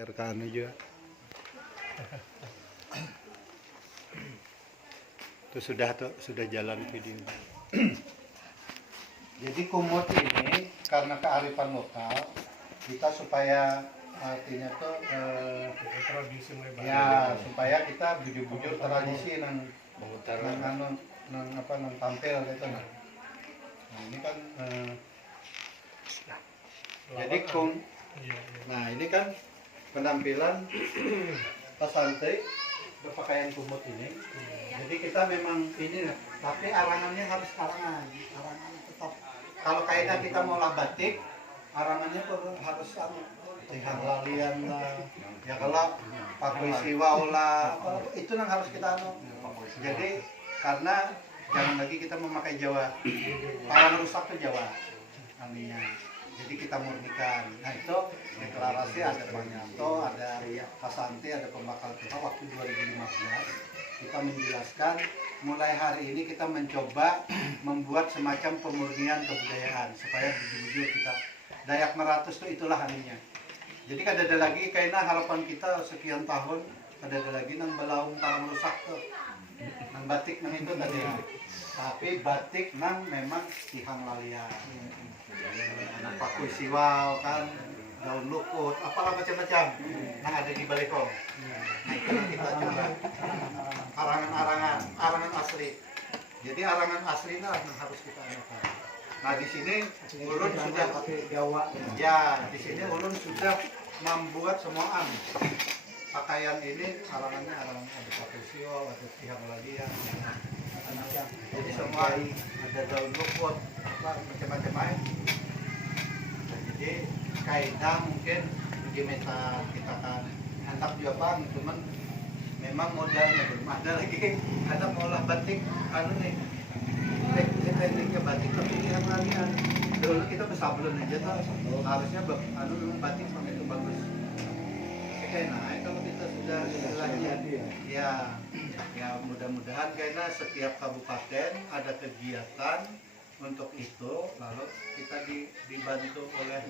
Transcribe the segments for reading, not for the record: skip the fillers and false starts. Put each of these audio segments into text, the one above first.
share ke anu juga. Itu sudah jalan video. Jadi kumut ini karena kearifan lokal kita supaya artinya tuh tradisi mulai ya supaya kita bujur-bujur tradisi nang tampil gitu nah. Nah ini kan jadi nah ini kan penampilan pesantai berpakaian kumut ini. Jadi kita memang ini, tapi arangannya harus arangan tetap. Kalau kaidah kita mau lah batik, arangannya harus tihang lalian lah. Ya kalau pakui siwau lah, itu yang harus kita Jadi karena jangan lagi kita memakai Jawa. Parang rusak tuh Jawa, artinya. Jadi kita murnikan. Nah itu deklarasi ada Bang Yanto, ada Pak Santi, ada Pembakal kita waktu 2015. Kita menjelaskan mulai hari ini kita mencoba membuat semacam pemurnian kebudayaan supaya bujur kita Dayak Meratus itulah harinya. Jadi kada ada lagi kayaknya harapan kita sekian tahun kada ada lagi nang belaung parang rusak tuh. Nang batik nang itu tadi. Tapi batik nang memang tihang lalian. Pakui siwau kan, daun lukut, apalah macam-macam. Nah ada di Balekong. Nah itu yang kita coba. Arangan asli. Jadi arangan asli lah yang harus kita anukan. Nah di sini ulun sudah Jawa. Ya di sini ulun sudah membuat semua pakaian ini arangannya ada pakui siwau, ada tihang lalian. Jadi semua ada daun lukut, macam-macam lain. Jadi kaidah mungkin di meta kita kan hendak juga bang, cuman memang modalnya belum ada lagi. Ada ngolah batik, nih tekniknya batik tapi yang lalian. Dulu kita bersablon aja tuh, harusnya batik sampai itu bagus. Nah kalau kita sudah istilahnya ya mudah-mudahan karena setiap kabupaten ada kegiatan untuk itu, lalu kita dibantu oleh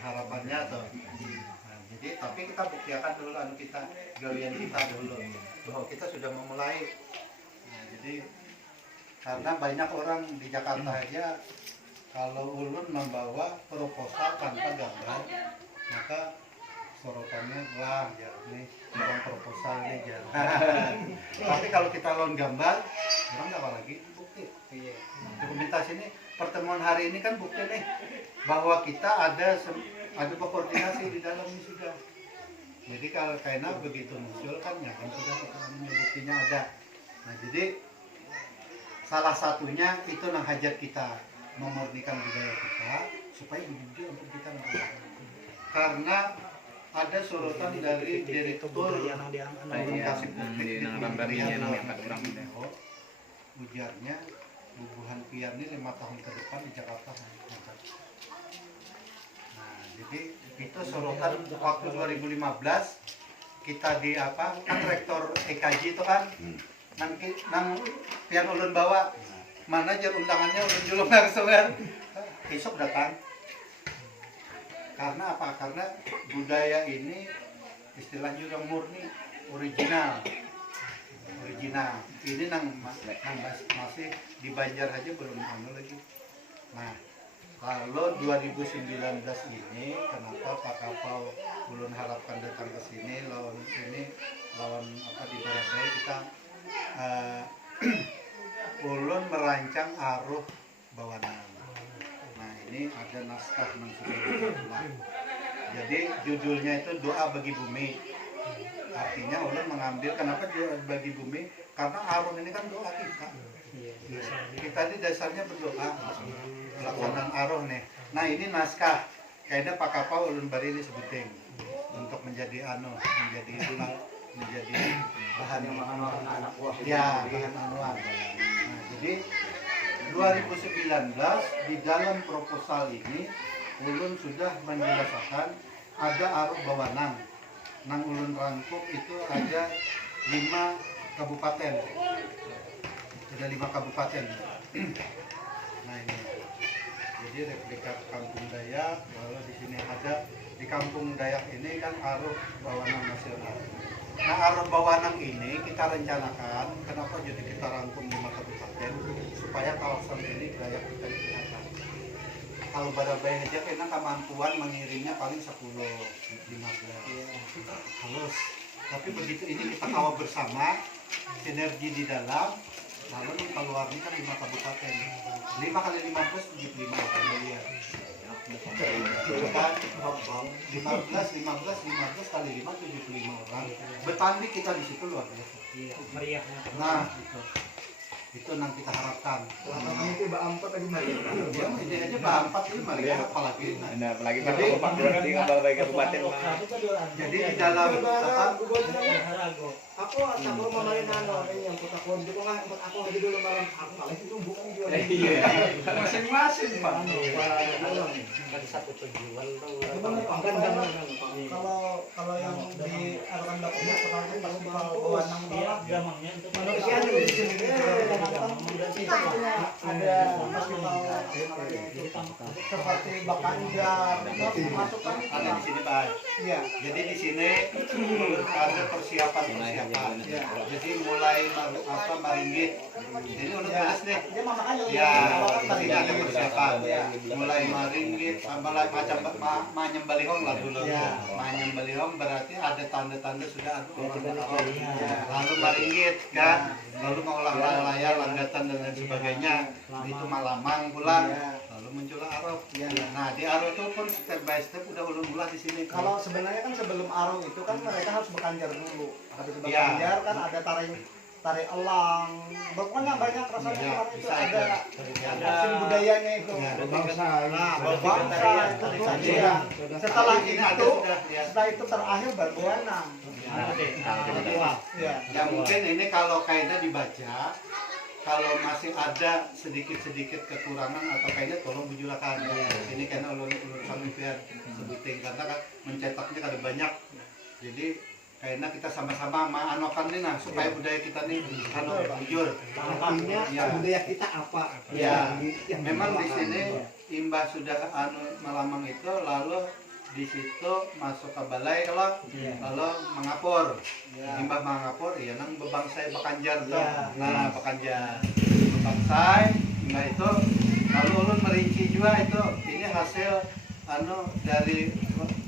harapannya tuh. Nah, jadi tapi kita buktikan dulu kita gawian kita dulu bahwa kita sudah memulai. Nah, jadi karena banyak orang di Jakarta aja kalau ulun membawa proposal tanpa gambar maka sorotannya wah ya nih orang proposal nih jangan. Tapi kalau kita lawan gambar orang nggak apa lagi bukti. Dokumentasi ini pertemuan hari ini kan bukti nih bahwa kita ada koordinasi di dalam ini sudah. Jadi kalau kayaknya begitu muncul kan ya kan sudah kita buktinya ada. Nah jadi salah satunya itu yang hajat kita memurnikan budaya kita supaya jujur untuk kita melakukan. Karena ada sorotan dari direktur komunikasi publik ujarnya bubuhan pian ini 5 tahun ke depan di Jakarta. Nah, jadi itu sorotan waktu 2015 kita di kan rektor EKJ itu kan nang pian ulun bawa mana aja undangannya ulun julung langsung kan besok datang. Karena apa? Karena budaya ini istilahnya udah murni, original. Ini masih di Banjar aja belum lagi. Nah, kalau 2019 ini kenapa Pak Kapau ulun harapkan datang ke sini lawan di Barabaya kita ulun merancang aruh bawana. Ini ada naskah jadi judulnya itu doa bagi bumi. Artinya ulun mengambil kenapa doa bagi bumi karena aruh ini kan doa kita. Kita ini dasarnya berdoa pelaksanaan aruh nih. Nah ini naskah kayaknya Pak Kapau ulun bari ini sebuting untuk menjadi bahan anak buah. Ya bahan anuan. Nah jadi 2019 di dalam proposal ini ulun sudah menjelaskan ada aruh bawanang. Nang ulun rangkup itu ada 5 kabupaten. Ada 5 kabupaten. Nah ini. jadi replika kampung Dayak. Lalu di sini ada di kampung Dayak ini kan Arok Bawanang Nasional. Nah, Arok Bawanang ini kita rencanakan kenapa jadi kita rangkum 5 kabupaten supaya kawasan ini Dayak kita digunakan. Kalau Badabaya aja kena kemampuan mengirimnya paling 10, 15. Halus. Tapi begitu ini kita kawal bersama, sinergi di dalam, lalu nih keluarnya kan 5 kabupaten. 5 kali 15, 75 kali lihat. Itu kan 15 kali 5, 75 orang. Bertanding kita di situ luar biasa. Meriahnya. Nah, itu yang kita harapkan. Kami itu Baampat tadi Maria. Ya, ini aja Baampat ini Maria apalagi. Nah, apalagi pada Bapak di ngabal baik kabupaten. Jadi di dalam apa? Aku takut mamarin ini yang kota kon itu kan aku lagi dulu malam aku malah itu bukan jual. Iya. Masing-masing, Pak. Ada satu tujuan tuh. Kalau yang di Arakan Dapurnya sekarang kan festival Bawanang Dia gamangnya untuk manusia di sini ada festival seperti Bakanjar masukkan itu Ada di sini, Pak. iya Jadi di sini ada persiapan. Jadi mulai maringgit. Jadi udah beres nih. dia makanya Ya, di sini ada persiapan. Mulai maringgit, mulai macam manyembalihong lah dulu. Manyembalihong berarti ada tanda-tanda sudah ada orang Arab. Lalu maringgit kan, lalu mengolah layar, langgatan dan lain sebagainya. Itu Malamang pulang. Lalu muncullah Arab. Nah, di Arab itu pun step by step udah ulah di sini. kalau sebenarnya kan sebelum Arung itu kan mereka harus Bakanjar dulu. Habis Iya. Bakanjar kan ada tari elang. Pokoknya banyak rasanya Iya, orang itu bisa ada ada. seni budayanya itu. Ya, Berbangsa itu. Tadi. Iya. Setelah Ini itu ada sudah ya. setelah itu terakhir Bawanang. Iya. Ya mungkin ini kalau kaidah dibaca, kalau masih ada sedikit-sedikit kekurangan atau kaidah tolong bujurakan. Ini karena urusan impian sebuting karena kan mencetaknya ada banyak. Jadi kayaknya kita sama-sama manokan nih nah supaya budaya kita nih jujur. Artinya Ya. budaya kita apa? Ya, Yang memang di dibawa. sini imbah sudah Malamang itu lalu di situ masuk ke balai kalau mengapur. Imbah mengapur ya nang bebangsai Bakanjar tuh. Nah, Bakanjar. Bebangsai imbah itu lalu ulun merinci juga itu ini hasil dari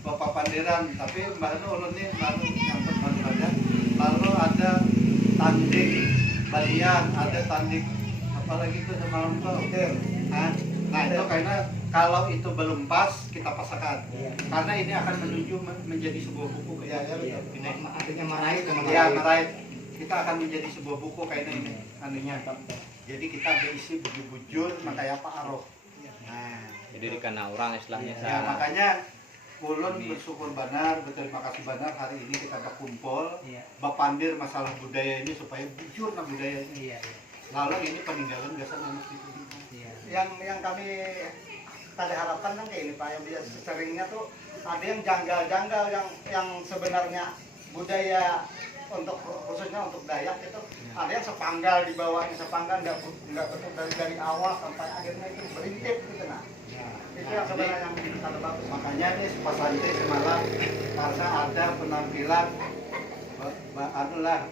Bapak Pandiran tapi mbak ulun ini nyambut baru saja. Lalu ada tanding balian, ada tanding apalagi itu semalam tuh. Nah itu karena kalau itu belum pas kita pasangkan karena ini akan menuju menjadi sebuah buku kayak ini Artinya marahi ya meraih kita akan menjadi sebuah buku kayaknya ini anunya jadi kita berisi bujur makanya apa Arok. Nah Jadi dikena orang istilahnya. ya makanya ulun bersyukur benar berterima kasih benar hari ini kita berkumpul bapandir masalah budaya ini supaya bujur nah budaya ini. Lalu ini peninggalan biasa anak itu. yang kami tadi harapkan kan kayak ini Pak yang biasa seringnya tuh ada yang janggal-janggal yang sebenarnya budaya untuk khususnya untuk Dayak itu ada yang sepanggal di bawahnya sepanggal nggak betul dari awal sampai akhirnya itu berintip gitu nah itu yang sebenarnya yang kalau bagus Makanya nih Pak Santri semalam karena ada penampilan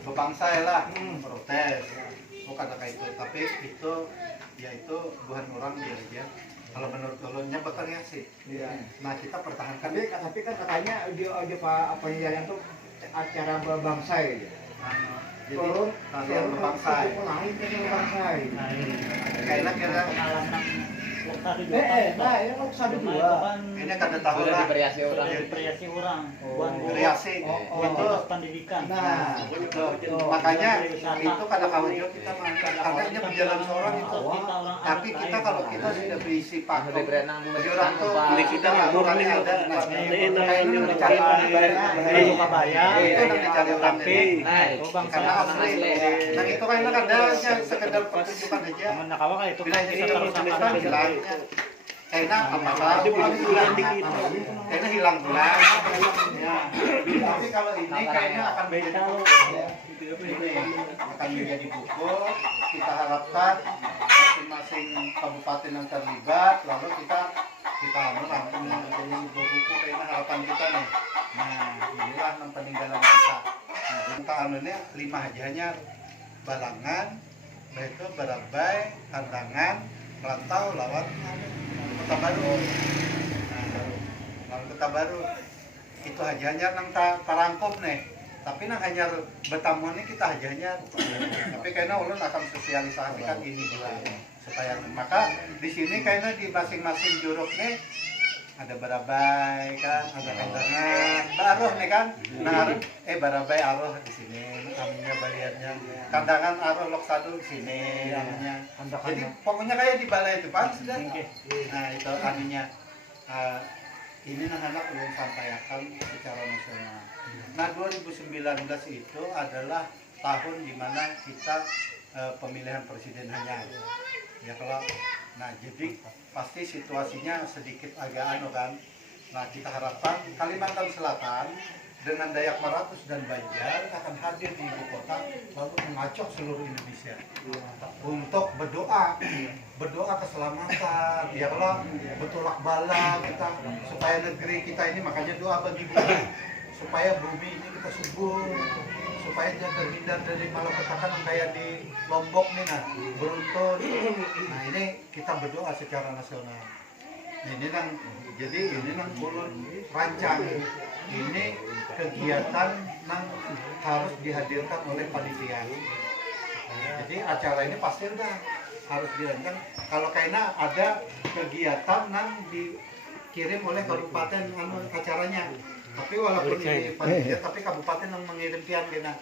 bebangsai lah protes bukan kayak itu tapi itu yaitu bukan orang dia aja kalau menurut ulunnya bervariasi. Nah kita pertahankan tapi kan katanya dia Pak apa yang tuh acara bebangsai jadi kalian bebangsai lain kan bebangsai kayaknya kira Satu nah ini kan satu dua ini kada tahu Sudah lah diberiasi orang. Kreasi orang, bukan kreasi itu pendidikan. nah itu makanya itu kada kawan juga kita karena ini berjalan seorang itu tapi kita kalau kita sudah berisi pakem di orang tuh kita aturannya ada nah kayaknya udah cari Surabaya, itu udah dicari orang tapi Nah, itu bangsa karena asli nah itu kayaknya kada sekedar pertunjukan aja Menakawa kan itu bila ini tulisan hilang kayaknya apakah hilang kayaknya hilang pulang ya tapi kalau ini kayaknya akan menjadi buku ini akan menjadi buku kita harapkan masing-masing kabupaten yang terlibat, lalu kita rangkum menjadi sebuah buku kayaknya harapan kita nih. Nah, inilah yang peninggalan kita. Nah, kita anunya 5 hajanya Balangan, itu Barabai, Kandangan, Rantau, lawan Kota Baru. Nah, lawan Kota Baru. Itu hajanya nang tarangkup nih. Tapi nang hanya bertamu ini kita hajanya. Tapi kayaknya ulun akan sosialisasikan ini juga supaya maka di sini kayaknya di masing-masing juruk nih ada Barabai kan, ada Kandangan, Baroh nih kan. Nah, Barabai Aroh di sini, anunya baliannya. Kandangan Aroh Loksadu di sini anunya. Jadi pokoknya kayak di balai itu Pak sudah. Nah, itu anunya. Ini anak belum sampaikan secara nasional. Nah, 2019 itu adalah tahun di mana kita pemilihan presiden hanya. Ya kalau, nah jadi pasti situasinya sedikit agak anu kan. Nah, kita harapkan Kalimantan Selatan dengan Dayak Maratus dan Banjar akan hadir di ibu kota lalu mengacok seluruh Indonesia untuk berdoa keselamatan, ya kalau betulak bala kita supaya negeri kita ini, makanya doa bagi bumi supaya bumi ini kita subur, supaya jangan terhindar dari malapetaka yang kayak di Lombok nih, nah beruntun. Nah, ini kita berdoa secara nasional. Ini nang jadi ini nang ulun rancang ini kegiatan nang harus dihadirkan oleh panitia. Jadi acara ini pasti udah harus dirancang. Kalau kayaknya ada kegiatan nang dikirim oleh kabupaten anu acaranya. Tapi walaupun ini panitia, tapi kabupaten yang mengirim pian kena.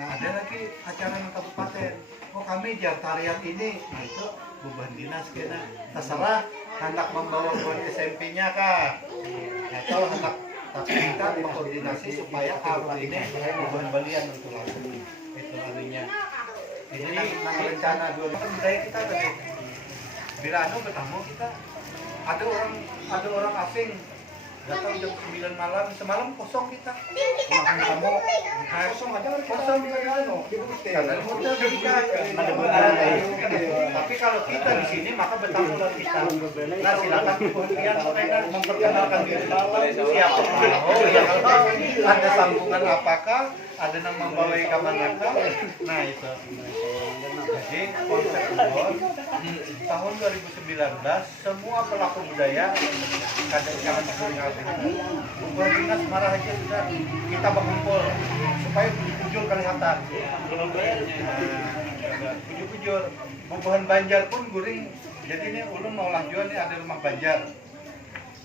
Nah, ada lagi acara nang kabupaten. Oh, kami jar tarian ini. Nah, itu beban dinas kena. Terserah hendak membawa buat SMP-nya kah? Atau hendak, tapi kita berkoordinasi supaya apa ini beban balian untuk langsung. Itu artinya. Ini nang rencana 2000 budaya kita tadi. Bila anu bertamu kita ada orang asing datang jam 9 malam, semalam kosong kita. Makan tamu, kosong aja, kosong di anu. Karena hotel kita ada benar. Tapi kalau kita di sini maka bertamu dari kita. Nah, silakan kemudian mereka memperkenalkan diri. Siapa? Oh, ya kalau ada sambungan apakah, ada yang membawa ke manakah. Nah, itu. Jadi konsep tahun 2019 semua pelaku budaya kadang jangan mendengar kumpul dinas marah aja sudah kita berkumpul supaya bujur kelihatan. Bujur bubuhan Banjar pun guring. Jadi ini ulun mau lanjut nih ada rumah Banjar.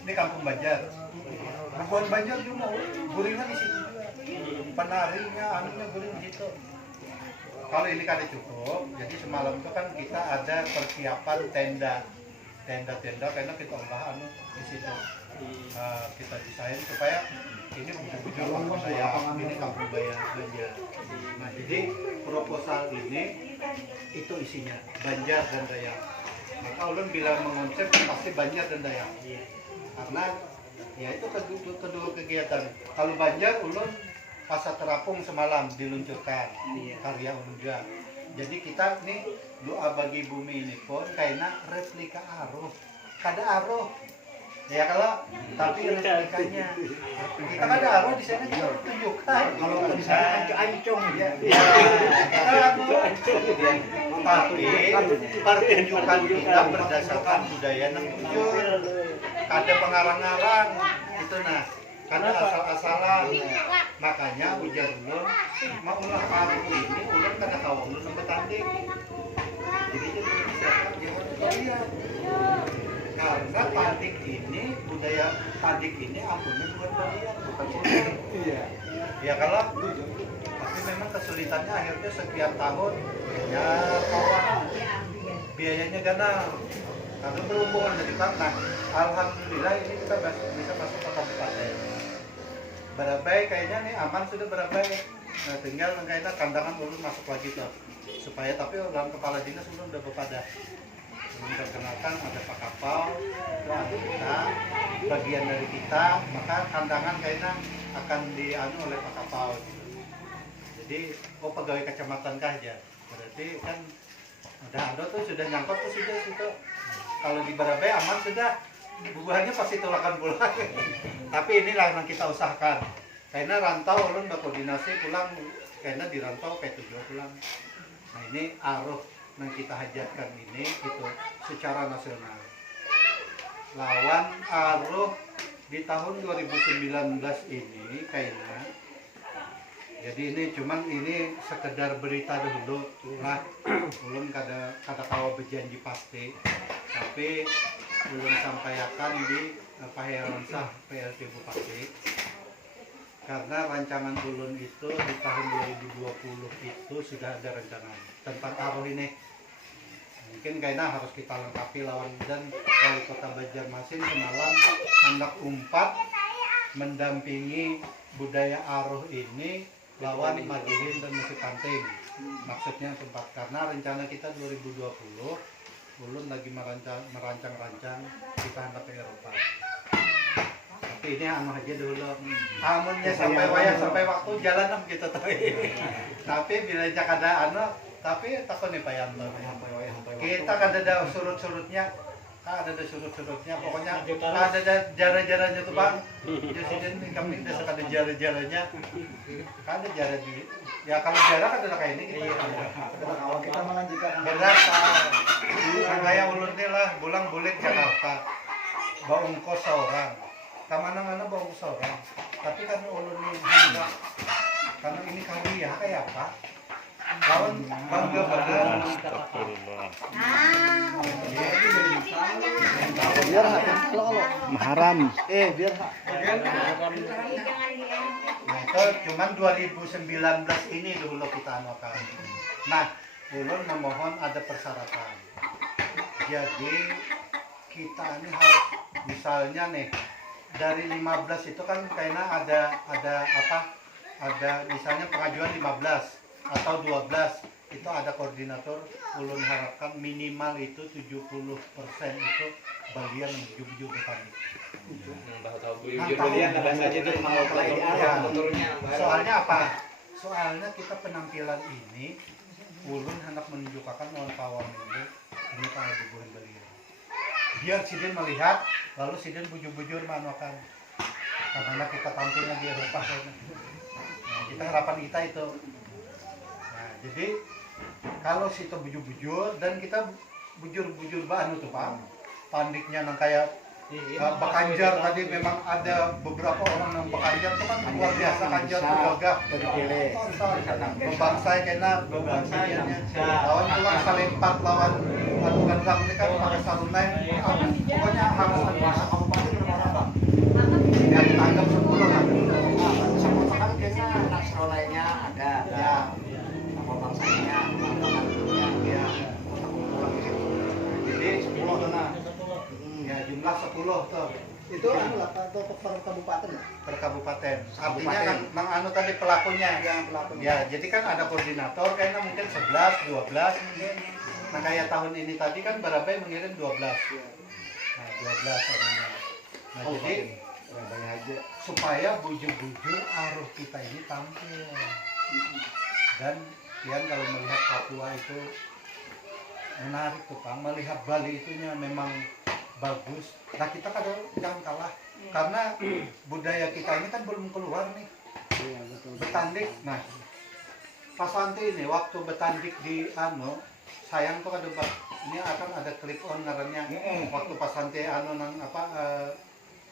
Ini kampung Banjar. Bubuhan Banjar juga mau guringnya di situ juga. Penarinya anunya guring di situ. Kalau ini kada cukup, jadi semalam itu kan kita ada persiapan tenda karena kita olah anu di situ. Kita desain supaya ini bujur kampung saya, ini kampung Banjar. Nah, jadi proposal ini itu isinya Banjar dan Dayak. Maka ulun bila mengonsep pasti Banjar dan Dayak. Karena ya itu kedua kegiatan. Kalau Banjar ulun Pasar Terapung semalam diluncurkan karya ulun juga. Jadi kita nih doa bagi bumi ini pun kayaknya replika Aroh. Kada Aroh. Ya kalau tapi replikanya. Kita kada Aroh di sana kita tunjukkan. Kalau di sana ancung ya. Tapi pertunjukan kita berdasarkan budaya yang jujur. Kada pengarang-arang itu nah. Karena asal-asalan, makanya ujar ulun mau ulah Aroh ini ulun kada kawan ulun bertanding. Jadi itu budaya. Karena padik ini budaya padik ini ampunnya buat balian bukan sini. Iya. Ya kalau tapi memang kesulitannya akhirnya setiap tahun ya kawan biayanya ganal. Karena berhubungan dari nah, alhamdulillah ini kita bisa masuk ke kabupaten. Barabai kayaknya nih aman sudah Barabai. Nah, tinggal kayaknya Kandangan ulun masuk lagi tuh. Supaya tapi dalam kepala dinas ulun udah berpada. Ulun perkenalkan ada Pak Kapal, ada kita, bagian dari kita, maka Kandangan kayaknya akan dianu oleh Pak Kapal gitu. Jadi pegawai kecamatan kah aja. Berarti kan ada tuh sudah nyangkut tuh sudah situ. Kalau di Barabai aman sudah, bubuhannya pasti tolakan pulang. Tapi inilah yang kita usahakan. Karena rantau ulun berkoordinasi pulang, karena di rantau kayak tujuan pulang. Nah ini aruh yang kita hajatkan ini itu secara nasional. Lawan aruh di tahun 2019 ini kayaknya. Jadi ini cuman ini sekedar berita dulu lah, belum kada kawa berjanji pasti, tapi belum sampaikan di Paheransa PLT Bupati. Karena rancangan ulun itu di tahun 2020 itu sudah ada rancangan tentang aruh ini. Mungkin kayaknya harus kita lengkapi lawan dan wali kota Banjarmasin semalam hendak umpat mendampingi budaya aruh ini lawan Madihin dan Musik Panting. Maksudnya tempat karena rencana kita 2020 ulun lagi merancang kita hendak ke Eropa. Tapi ini anu aja dulu. Amunnya sampai waktu jalan kita tahu. Tapi bila ada anu tapi takut nih Pak Yanto. Kita kan ada surut-surutnya. Ada surut-surutnya, pokoknya ada jarak-jaraknya tuh Pak. Jadi kami udah ada jarak-jaraknya. Ada jarak di. Ya kalau jarak ada kayak ini kita. Kalau kita melanjutkan Benar kayak ulunnya lah, bulang bulik Jakarta. Bawa ongkos seorang. Kamana-mana bawa ongkos seorang. Tapi kan ulun ini enggak. Karena ini kali ya kayak apa? Lawan bangga pada biar kalau Maharam. biar nah itu cuman 2019 ini dulu kita anukan. Nah, ulun memohon ada persyaratan. Jadi kita ini harus misalnya nih dari 15 itu kan kayaknya ada apa? Ada misalnya pengajuan 15 atau 12 itu ada koordinator. Ulun harapkan minimal itu 70% itu bagian bujur-bujur petani. Soalnya apa? Soalnya kita penampilan ini ulun hendak menunjukkan kawan ini para bubuhan beliau. Biar sidin melihat, lalu sidin bujur-bujur manukan. Karena kita tampilnya di Eropa. Nah, kita harapan kita itu. Nah, jadi kalau situ bujur-bujur dan kita bujur-bujur bahan tuh Pak. Pandiknya nang kayak Bakanjar tadi memang ada beberapa orang yang Bakanjar itu kan luar biasa kanjar tuh gagah. Membangsai kena membangsainya. Lawan pulang salempat lawan anu gandang ini kan pakai sarunai. Pokoknya harus bisa kamu pakai berapa Bang? Yang tanggap 10 kan. 10 kan kayaknya nasrolainya ada. Ya. Nama bangsanya, Ya. Jadi 10 tuh nah. Ya jumlah 10 tuh. itu anu lah atau per kabupaten ya? Per kabupaten. Artinya kan nang anu tadi pelakunya. Yang pelakunya. Ya, jadi kan ada koordinator kayaknya mungkin 11, 12 mungkin. Nah, kayak tahun ini tadi kan Barabai mengirim 12. Nah, 12 anunya. Nah, jadi supaya bujur-bujur aruh kita ini tampil. Dan Kian kalau melihat Papua itu menarik tuh Kang, melihat Bali itunya memang bagus. Nah kita kan jangan kalah karena budaya kita ini kan belum keluar nih. Iya betul. Betandik. Nah pas nanti ini waktu betandik di sayang tuh ada ini akan ada clip on ngarannya. Waktu pas nanti nang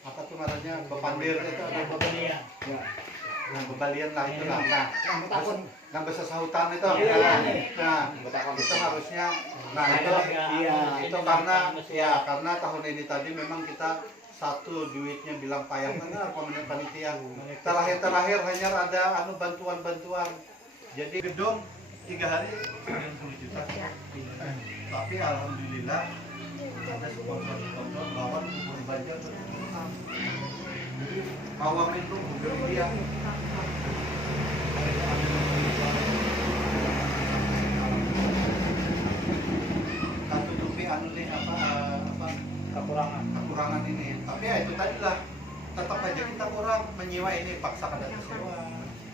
apa tuh ngarannya bepandir itu ada Pembelian. Ya. Nah, pembalian lah itu lah. Nah, yang besar sahutan itu. Nah, itu harusnya. Nah, itu karena tahun ini tadi memang kita satu duitnya bilang payah benar panitia. Terakhir hanya ada bantuan-bantuan. Jadi gedung 3 hari 90 juta. Tapi alhamdulillah ada sponsor lawan bubur Banjar berutang. Jadi awam itu bubur dia. Tak tutupi kekurangan ini. Tapi ya itu tadi lah. Tetap aja kita kurang menyewa ini paksa kada sewa.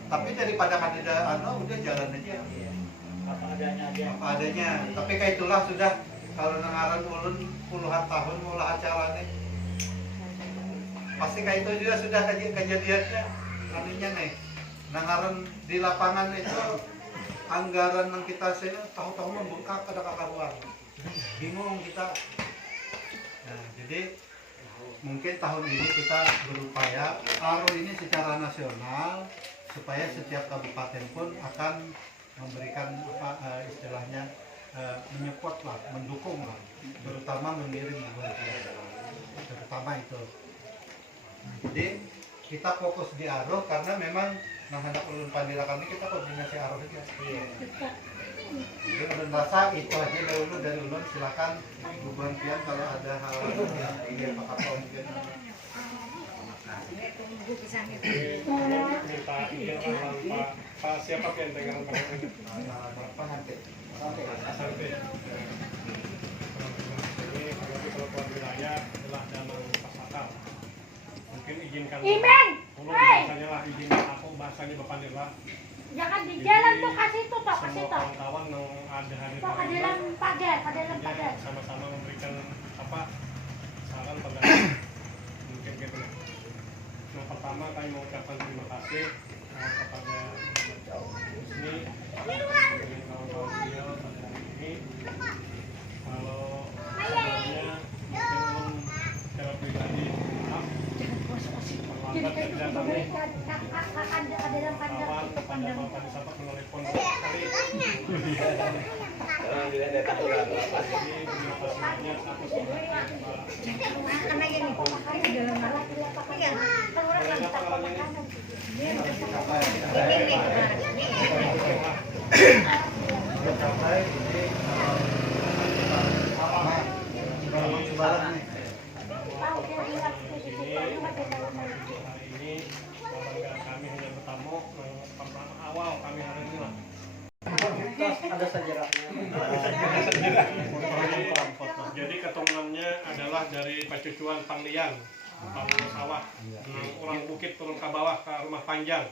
Tapi daripada kada udah jalan aja. Apa adanya aja. apa adanya. Tapi kayak itulah sudah kalau nangaran ulun puluhan tahun mulai acara nih. Pasti kayak itu juga sudah kejadiannya anunya nih. Nangaran di lapangan itu anggaran yang kita tahu-tahu membengkak ada kakak bingung kita. Nah, jadi mungkin tahun ini kita berupaya taruh ini secara nasional supaya setiap kabupaten pun akan memberikan istilahnya menyupport lah, mendukung lah, terutama mengirim terutama itu. Jadi kita fokus di Aruh karena memang hendak ulun pandilakan ini kita koordinasi Aruh aja. Jadi ulun rasa itu aja dulu dari ulun, silakan Buban Pian kalau ada hal yang ingin Pak Kapol mungkin. Minta izin Pak siapa yang pegang ini? Bapak nanti. Asante. Ini kalau keluar wilayah adalah danau pasakal. Mungkin izinkan. Imen! Ulun bahasanya lah izinkan aku bahasanya Bapak Nirla. Jangan di jalan tuh kasih tuh Pak, kasih Semua tuh. kawan-kawan yang ada hadir Tuh ke dalam pagar, ke dalam pagar. sama-sama memberikan saran pada mungkin gitu. Yang pertama kami mengucapkan terima kasih kepada Husni dengan kawan-kawan beliau pada hari ini. Kalau sebenarnya mungkin belum secara pribadi maaf terlambat dari datangnya Ke dalam pagar kawan itu pada pandang. Bapak Disapa menelepon sekali. Orang tidak datang orang. Jadi terima kasih banyak atas perhatian Pak. Karena gini, ini dalam malah iya, kan orang yang tak mau makanan. Ini nih, Mencapai ini sebarang nih. tahu dia bilang di situ ini masih dalam malam. Hari ini kebanggaan kami hanya bertamu pertama awal kami hari ini lah. Ada sejarahnya. Jadi keturunannya adalah dari pacucuan Panglian, Panglian sawah, orang bukit turun ke bawah ke rumah panjang.